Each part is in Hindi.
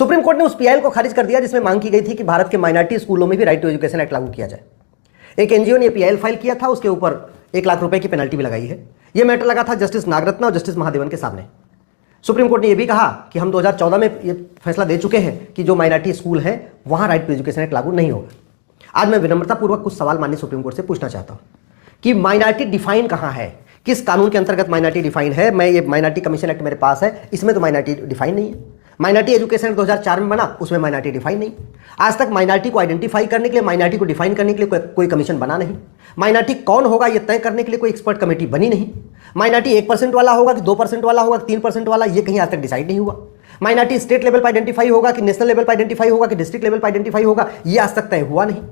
सुप्रीम कोर्ट ने उस पीआईएल को खारिज कर दिया जिसमें मांग की गई थी कि भारत के माइनॉरिटी स्कूलों में भी राइट टू एजुकेशन एक्ट लागू किया जाए। एक एनजीओ ने पीआईएल फाइल किया था, उसके ऊपर 1 लाख रुपए की पेनल्टी भी लगाई है। यह मैटर लगा था जस्टिस नागरत्ना और जस्टिस महादेवन के सामने। सुप्रीम कोर्ट ने यह भी कहा कि हम 2014 में ये फैसला दे चुके हैं कि जो माइनॉरिटी स्कूल है वहां राइट टू एजुकेशन एक्ट लागू नहीं होगा। आज मैं विनम्रतापूर्वक कुछ सवाल माननीय सुप्रीम कोर्ट से पूछना चाहता हूं कि माइनॉरिटी डिफाइन कहां है, किस कानून के अंतर्गत माइनॉरिटी डिफाइन है। मैं ये माइनॉरिटी कमीशन एक्ट मेरे पास है, इसमें तो माइनॉरिटी डिफाइन नहीं है। माइनॉरिटी एजुकेशन एक्ट 2004 में बना, उसमें माइनॉरिटी डिफाइन नहीं। आज तक माइनॉरिटी को आइडेंटिफाई करने के लिए, माइनॉरिटी को डिफाइन करने के लिए कोई कमीशन बना नहीं। माइनॉरिटी कौन होगा यह तय करने के लिए कोई एक्सपर्ट कमेटी बनी नहीं। माइनॉरिटी 1% वाला होगा कि 2% वाला होगा कि 3% वाला, ये कहीं आज तक डिसाइड नहीं हुआ। माइनॉरिटी स्टेट लेवल पर आइडेंटिफाई होगा कि नेशनल लेवल पर आइडेंटिफाई होगा कि डिस्ट्रिक्ट लेवल पर आइडेंटिफाई होगा, ये आज तक तय हुआ नहीं।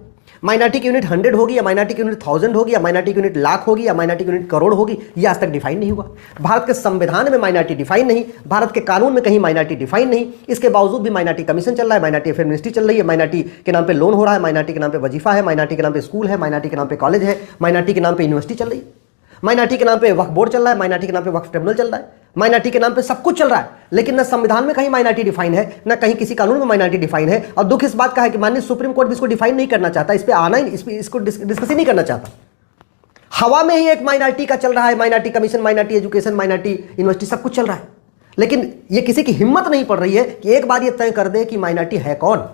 माइनॉरिटी की यूनिट 100 होगी या माइनॉरिटी की यूनिट 1000 होगी या माइनॉरिटी की यूनिट लाख होगी या माइनॉरिटी की यूनिट करोड़ होगी, ये आज तक डिफाइन नहीं हुआ। भारत के संविधान में माइनॉरिटी डिफाइन नहीं, भारत के कानून में कहीं माइनॉरिटी डिफाइन नहीं। इसके बावजूद भी माइनॉरिटी कमीशन चल रहा है, माइनॉरिटी अफेयर मिनिस्ट्री चल रही है, माइनॉरिटी के नाम पे लोन हो रहा है, माइनॉरिटी के नाम पे वजीफा है, माइनॉरिटी के नाम पे स्कूल है, माइनॉरिटी के नाम पे कॉलेज है, माइनॉरिटी के नाम पे यूनिवर्सिटी चल रही है, माइनॉरिटी के नाम पे वक्फ बोर्ड चल रहा है, माइनॉरिटी के नाम पे वक्फ ट्रिब्यूनल चल रहा है, माइनॉरिटी के नाम पे सब कुछ चल रहा है, लेकिन न संविधान में कहीं माइनॉरिटी डिफाइन है, न कहीं किसी कानून में माइनॉरिटी डिफाइन है। और दुख इस बात का है कि माननीय सुप्रीम कोर्ट भी इसको डिफाइन नहीं करना चाहता, इस पे आना ही, इसको डिस्कस ही नहीं करना चाहता। हवा में ही एक माइनॉरिटी का चल रहा है, minority commission, minority education, minority university, सब कुछ चल रहा है, लेकिन ये किसी की हिम्मत नहीं पड़ रही है कि एक बार ये तय कर दे कि माइनॉरिटी है कौन।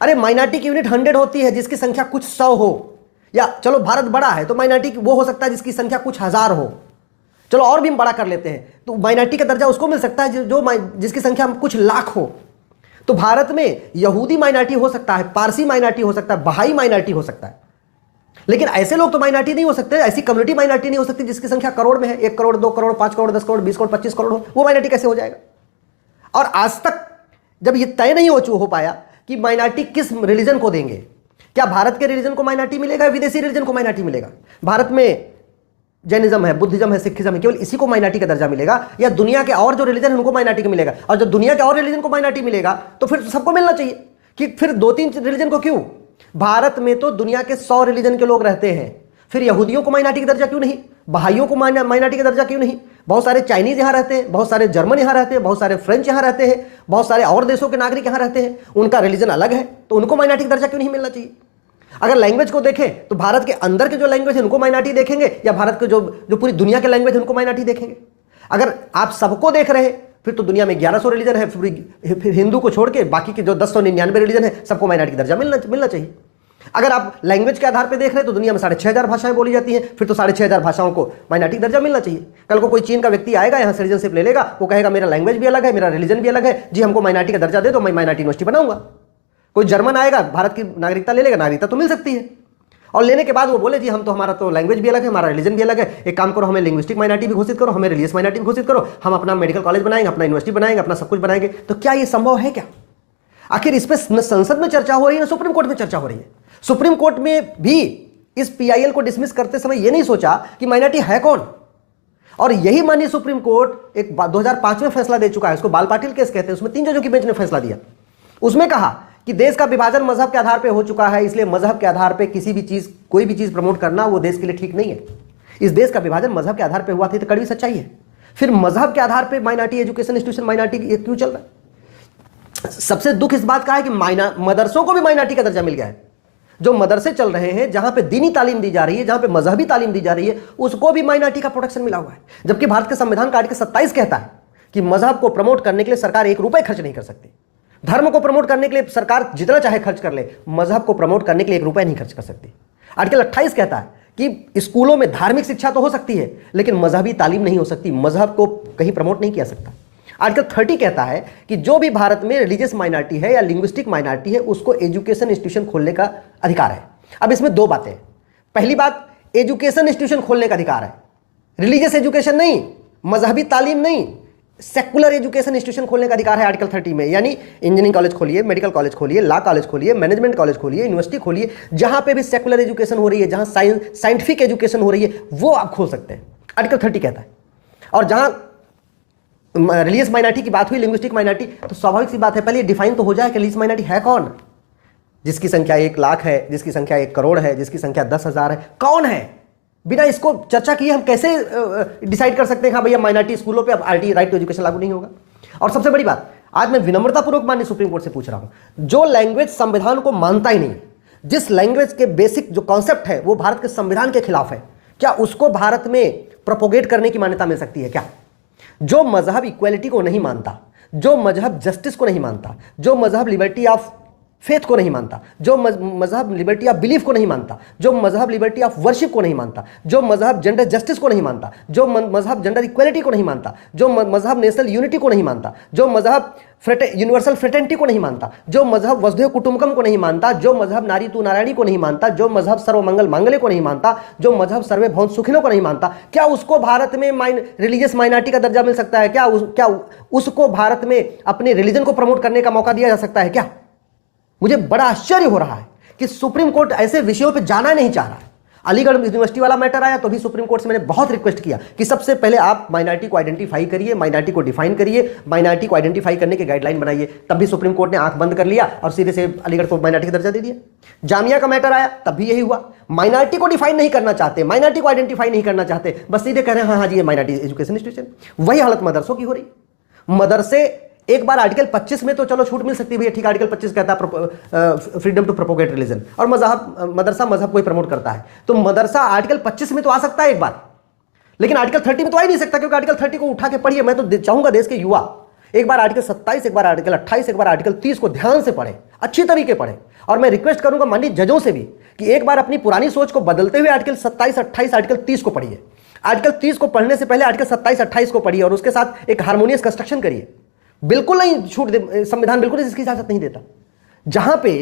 अरे माइनॉरिटी की यूनिट 100 होती है जिसकी संख्या कुछ 100 हो, या चलो भारत बड़ा है तो माइनॉरिटी वो हो सकता है जिसकी संख्या कुछ 1000 हो, चलो और भी हम बड़ा कर लेते हैं, तो माइनॉरिटी का दर्जा उसको मिल सकता है जिसकी संख्या कुछ लाख हो। तो भारत में यहूदी माइनॉरिटी हो सकता है, पारसी माइनॉरिटी हो सकता है, बहाई माइनॉरिटी हो सकता है, लेकिन ऐसे लोग तो माइनॉरिटी नहीं हो सकते, ऐसी कम्युनिटी माइनॉरिटी नहीं हो सकती जिसकी संख्या करोड़ में है, 1 करोड़, 2 करोड़, 5 करोड़, 10 करोड़, 20 करोड़, 25 करोड़ हो, वो माइनॉरिटी कैसे हो जाएगा। और आज तक जब ये तय नहीं हो पाया कि माइनॉरिटी किस रिलीजन को देंगे, क्या भारत के रिलीजन को माइनॉरिटी मिलेगा, विदेशी रिलीजन को माइनॉरिटी मिलेगा, भारत में जैनिज्म है, बुद्धिज्म है, सिखिज्म है, केवल इसी को माइनॉरिटी का दर्जा मिलेगा, या दुनिया के और जो रिलीजन है उनको माइनॉरिटी का मिलेगा। और जब दुनिया के और रिलीजन को माइनॉरिटी मिलेगा तो फिर सबको मिलना चाहिए, कि फिर 2-3 रिलीजन को क्यों। भारत में तो दुनिया के 100 रिलीजन के लोग रहते हैं, फिर यहूदियों को माइनॉरिटी का दर्जा क्यों नहीं, बहाइयों को माइनॉरिटी का दर्जा क्यों नहीं। बहुत सारे चाइनीज यहां रहते हैं, बहुत सारे जर्मन यहां रहते हैं, बहुत सारे फ्रेंच यहां रहते हैं, बहुत सारे और देशों के नागरिक यहां रहते हैं, उनका रिलीजन अलग है, तो उनको माइनॉरिटी का दर्जा क्यों नहीं मिलना चाहिए। अगर लैंग्वेज को देखें तो भारत के अंदर के जो लैंग्वेज है उनको माइनॉरिटी देखेंगे, या भारत के जो पूरी दुनिया के लैंग्वेज है उनको माइनॉरिटी देखेंगे। अगर आप सबको देख रहे हैं फिर तो दुनिया में 1100 रिलीजन है, फिर हिंदू को छोड़ के बाकी के जो 1099 रिलीजन है सबको माइनॉरिटी का दर्जा मिलना चाहिए। अगर आप लैंग्वेज के आधार पर देख रहे हैं तो दुनिया में 6500 भाषाएं बोली जाती हैं, फिर तो 6500 भाषाओं को माइनॉरिटी का दर्जा मिलना चाहिए। कल को कोई चीन का व्यक्ति आएगा, यहाँ सिटीजनशिप ले लेगा, वो कहेगा मेरा लैंग्वेज भी अलग है, मेरा रिलीजन भी अलग है, जी हमको माइनॉरिटी का दर्जा दे दो, मैं माइनॉरिटी यूनिवर्सिटी बनाऊंगा। कोई जर्मन आएगा, भारत की नागरिकता ले लेगा, नागरिकता तो मिल सकती है, और लेने के बाद वो बोले जी हम तो, हमारा तो लैंग्वेज भी अलग है, हमारा रिलीजन भी अलग है, एक काम करो हमें लिंग्विस्टिक माइनॉरिटी भी घोषित करो, हमें रिलीजियस माइनॉरिटी भी घोषित करो, हम अपना मेडिकल कॉलेज बनाएंगे, अपना यूनिवर्सिटी बनाएंगे, अपना सब कुछ बनाएंगे। तो क्या ये संभव है क्या। आखिर इस पर न संसद में चर्चा हो रही है, न सुप्रीम कोर्ट में चर्चा हो रही है। सुप्रीम कोर्ट में भी इस पीआईएल को डिसमिस करते समय यह नहीं सोचा कि माइनॉरिटी है कौन। और यही माननीय सुप्रीम कोर्ट एक 2005 में फैसला दे चुका है, उसको बाल पाटिल केस कहते हैं, उसमें 3 जजों की बेंच ने फैसला दिया। उसमें कहा कि देश का विभाजन मजहब के आधार पर हो चुका है, इसलिए मजहब के आधार पर किसी भी चीज, कोई भी चीज प्रमोट करना वो देश के लिए ठीक नहीं है। इस देश का विभाजन मजहब के आधार पर हुआ था, तो कड़वी सच्चाई है। फिर मजहब के आधार पर माइनॉरिटी एजुकेशन इंस्टीट्यूशन माइनॉरिटी क्यों चल रहा है। सबसे दुख इस बात का है कि मदरसों को भी माइनॉरिटी का दर्जा मिल गया है। जो मदरसे चल रहे हैं, जहां पे दीनी तालीम दी जा रही है, जहां पे मजहबी तालीम दी जा रही है, उसको भी माइनॉरिटी का प्रोटेक्शन मिला हुआ है। जबकि भारत के संविधान का आर्टिकल 27 कहता है कि मजहब को प्रमोट करने के लिए सरकार 1 रुपए खर्च नहीं कर सकती। धर्म को प्रमोट करने के लिए सरकार जितना चाहे खर्च कर ले, मजहब को प्रमोट करने के लिए 1 रुपए नहीं खर्च कर सकती। आर्टिकल 28 कहता है कि स्कूलों में धार्मिक शिक्षा तो हो सकती है, लेकिन मजहबी तालीम नहीं हो सकती, मजहब को कहीं प्रमोट नहीं किया सकता। आर्टिकल 30 कहता है कि जो भी भारत में रिलीजियस माइनॉरिटी है या लिंग्विस्टिक माइनॉरिटी है, उसको एजुकेशन इंस्टीट्यूशन खोलने का अधिकार है। अब इसमें 2 बातें। पहली बात, एजुकेशन इंस्टीट्यूशन खोलने का अधिकार है, रिलीजियस एजुकेशन नहीं, मजहबी तालीम नहीं, सेकुलर एजुकेशन इंस्टीट्यूशन खोलने का अधिकार है आर्टिकल 30 में। यानी इंजीनियरिंग कॉलेज खोलिए, मेडिकल कॉलेज खोलिए, लॉ कॉलेज खोलिए, मैनेजमेंट कॉलेज खोलिए, यूनिवर्सिटी खोलिए, जहां पे भी सेकुलर एजुकेशन हो रही है, जहां साइंटिफिक एजुकेशन हो रही है, वो आप खोल सकते हैं, आर्टिकल 30 कहता है। और जहां रिलीजियस माइनॉरिटी की बात हुई, लिंग्विस्टिक माइनॉरिटी, तो स्वाभाविक सी बात है पहले डिफाइन तो हो जाए कि रिलीजियस माइनॉरिटी है कौन। जिसकी संख्या 1 लाख है, जिसकी संख्या 1 करोड़ है, जिसकी संख्या 10,000 है, कौन है। बिना इसको चर्चा किए हम कैसे डिसाइड कर सकते हैं हाँ भैया माइनॉरिटी स्कूलों पे अब आरटी राइट टू एजुकेशन लागू नहीं होगा। और सबसे बड़ी बात, आज मैं विनम्रतापूर्वक माननीय सुप्रीम कोर्ट से पूछ रहा हूं, जो लैंग्वेज संविधान को मानता ही नहीं, जिस लैंग्वेज के बेसिक जो कॉन्सेप्ट है वो भारत के संविधान के खिलाफ है, क्या उसको भारत में प्रोपोगेट करने की मान्यता मिल सकती है क्या? जो मजहब इक्वलिटी को नहीं मानता, जो मजहब जस्टिस को नहीं मानता, जो मजहब लिबर्टी ऑफ फेथ को नहीं मानता, जो मजहब लिबर्टी ऑफ बिलीफ को नहीं मानता, जो मजहब लिबर्टी ऑफ वर्शिप को नहीं मानता, जो मजहब जेंडर जस्टिस को नहीं मानता, जो मजहब जेंडर इक्वलिटी को नहीं मानता, जो मजहब नेशनल यूनिटी को नहीं मानता, जो मजहब यूनिवर्सल फ्रेटर्निटी को नहीं मानता, जो मजहब वसुधैव कुटुंबकम को नहीं मानता, जो मजहब नारी तू नारायणी को नहीं मानता, जो मजहब सर्वमंगल मांगल्य को नहीं मानता, जो मजहब सर्वे भवन्तु सुखिनो को नहीं मानता, क्या उसको भारत में रिलीजियस माइनॉरिटी का दर्जा मिल सकता है क्या? क्या उसको भारत में अपने रिलीजन को प्रमोट करने का मौका दिया जा सकता है क्या? मुझे बड़ा आश्चर्य हो रहा है कि सुप्रीम कोर्ट ऐसे विषयों पे जाना नहीं चाह रहा है। अलीगढ़ यूनिवर्सिटी वाला मैटर आया तो भी सुप्रीम कोर्ट से मैंने बहुत रिक्वेस्ट किया कि सबसे पहले आप माइनॉरिटी को आइडेंटिफाई करिए, माइनॉरिटी को डिफाइन करिए, माइनॉरिटी को आइडेंटिफाई करने के गाइडलाइन बनाइए। तब भी सुप्रीम कोर्ट ने आंख बंद कर लिया और सीधे से अलीगढ़ को माइनॉरिटी का दर्जा दे दिया। जामिया का मैटर आया तब भी यही हुआ, माइनॉरिटी को डिफाइन नहीं करना चाहते, माइनॉरिटी को आइडेंटिफाई नहीं करना चाहते, बस सीधे कह रहे हैं हाँ जी ये माइनॉरिटी एजुकेशन इंस्टीट्यूशन। वही हालत मदरसों की हो रही। मदरसे एक बार आर्टिकल 25 में तो चलो छूट मिल सकती है भैया, ठीक है, आर्टिकल 25 कहता है फ्रीडम टू प्रोपोगेट रिलीजन, और मदरसा मजहब को ही प्रमोट करता है, तो मदरसा आर्टिकल 25 में तो आ सकता है एक बार, लेकिन आर्टिकल 30 में तो आ ही नहीं सकता, क्योंकि आर्टिकल 30 को उठा के पढ़िए। मैं तो चाहूंगा देश के युवा एक बार आर्टिकल 27, एक बार आर्टिकल 28, एक बार आर्टिकल 30 को ध्यान से पढ़े, अच्छी तरीके पढ़े। और मैं रिक्वेस्ट करूंगा माननीय जजों से भी कि एक बार अपनी पुरानी सोच को बदलते हुए आर्टिकल 27, 28, आर्टिकल 30 को पढ़िए। आर्टिकल 30 को पढ़ने से पहले आर्टिकल 27, 28 को पढ़िए और उसके साथ एक हार्मोनियस कंस्ट्रक्शन करिए। बिल्कुल नहीं छूट संविधान बिल्कुल इसकी इजाजत नहीं देता। जहां पे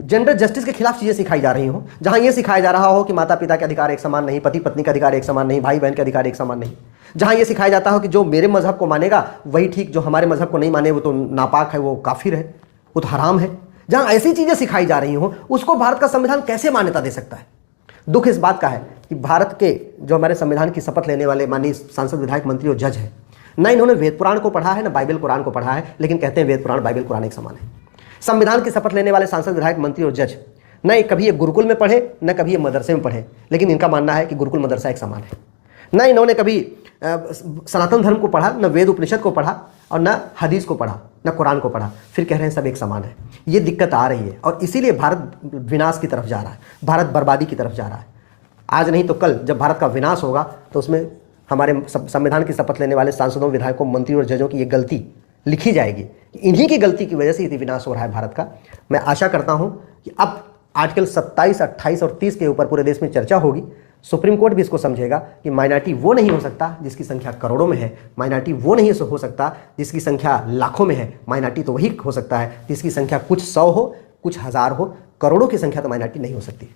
जेंडर जस्टिस के खिलाफ चीजें सिखाई जा रही हो, जहां यह सिखाया जा रहा हो कि माता पिता के अधिकार एक समान नहीं, पति पत्नी का अधिकार एक समान नहीं, भाई बहन के अधिकार एक समान नहीं, जहां यह सिखाया जाता हो कि जो मेरे मजहब को मानेगा वही ठीक, जो हमारे मजहब को नहीं माने वो तो नापाक है, वो काफिर है, वो तो हराम है, जहां ऐसी चीजें सिखाई जा रही हो, उसको भारत का संविधान कैसे मान्यता दे सकता है? दुख इस बात का है कि भारत के जो हमारे संविधान की शपथ लेने वाले माननीय सांसद, विधायक, मंत्री और जज है, ना इन्होंने वेद पुराण को पढ़ा है, ना बाइबल कुरान को पढ़ा है, लेकिन कहते हैं वेद पुराण बाइबल कुरान एक समान है। संविधान की शपथ लेने वाले सांसद, विधायक, मंत्री और जज न कभी ये गुरुकुल में पढ़े, न कभी ये मदरसे में पढ़े, लेकिन इनका मानना है कि गुरुकुल मदरसा एक समान है। न इन्होंने कभी सनातन धर्म को पढ़ा, न वेद उपनिषद को पढ़ा, और न हदीस को पढ़ा, न कुरान को पढ़ा, फिर कह रहे हैं सब एक समान है। ये दिक्कत आ रही है और इसीलिए भारत विनाश की तरफ जा रहा है, भारत बर्बादी की तरफ जा रहा है। आज नहीं तो कल जब भारत का विनाश होगा तो उसमें हमारे संविधान की शपथ लेने वाले सांसदों, विधायकों, मंत्रियों और जजों की ये गलती लिखी जाएगी। इन्हीं की गलती की वजह से ये विनाश हो रहा है भारत का। मैं आशा करता हूं कि अब आर्टिकल 27, 28 और 30 के ऊपर पूरे देश में चर्चा होगी। सुप्रीम कोर्ट भी इसको समझेगा कि माइनॉरिटी वो नहीं हो सकता जिसकी संख्या करोड़ों में है, माइनॉरिटी वो नहीं हो सकता जिसकी संख्या लाखों में है, माइनॉरिटी तो वही हो सकता है जिसकी संख्या कुछ 100 हो, कुछ 1000 हो, करोड़ों की संख्या तो माइनॉरिटी नहीं हो सकती।